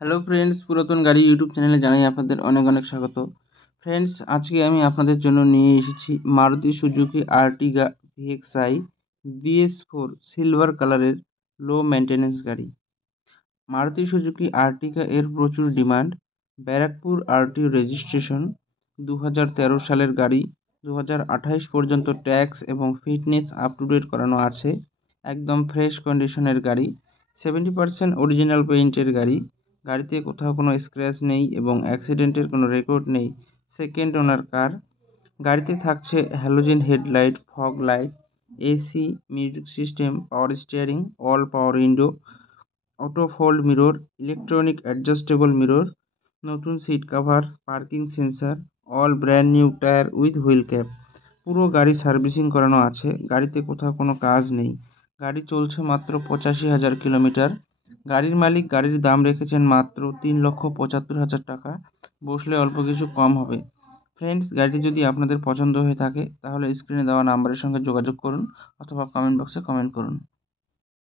Hello friends, পুরাতন গাড়ি YouTube চ্যানেলে জানাই আপনাদের অনেক অনেক স্বাগত। ফ্রেন্ডস, আজকে আমি আপনাদের জন্য নিয়ে এসেছি Maruti Suzuki Ertiga VXI BS4 silver কালারের লো মেনটেন্যান্স গাড়ি। মারুতি সুজুকি আর্টিগা এর প্রচুর ডিমান্ড। ব্যারাকপুর আরটিও রেজিস্ট্রেশন, 2013 সালের গাড়ি। 2028 পর্যন্ত ট্যাক্স এবং ফিটনেস আপ টু ডেট করানো আছে। একদম ফ্রেশ কন্ডিশনের গাড়ি, 70% অরিজিনাল পেইন্টের গাড়ি। গাড়িতে কোথাও কোনো স্ক্র্যাচ নেই এবং অ্যাক্সিডেন্টের কোনো রেকর্ড নেই। Second owner car. গাড়িতে থাকছে halogen headlight, fog light, AC, music system, power steering, all power window, auto fold mirror, electronic adjustable mirror, নতুন seat cover, parking sensor, all brand new tyre with wheel cap. পুরো গাড়ি servicing করানো আছে। গাড়িতে কোথাও কোনো কাজ নেই। গাড়ি চলছে মাত্র 85,000 কিলোমিটার। গাড়ির মালিক গাড়ির দাম রেখেছেন মাত্র 3,75,000 টাকা। বসলে অল্প কিছু কম হবে। ফ্রেন্ডস, গাড়িটি যদি আপনাদের পছন্দ হয়ে থাকে তাহলে স্ক্রিনে দেওয়া নাম্বারের সঙ্গে যোগাযোগ করুন অথবা কমেন্ট বক্সে কমেন্ট করুন।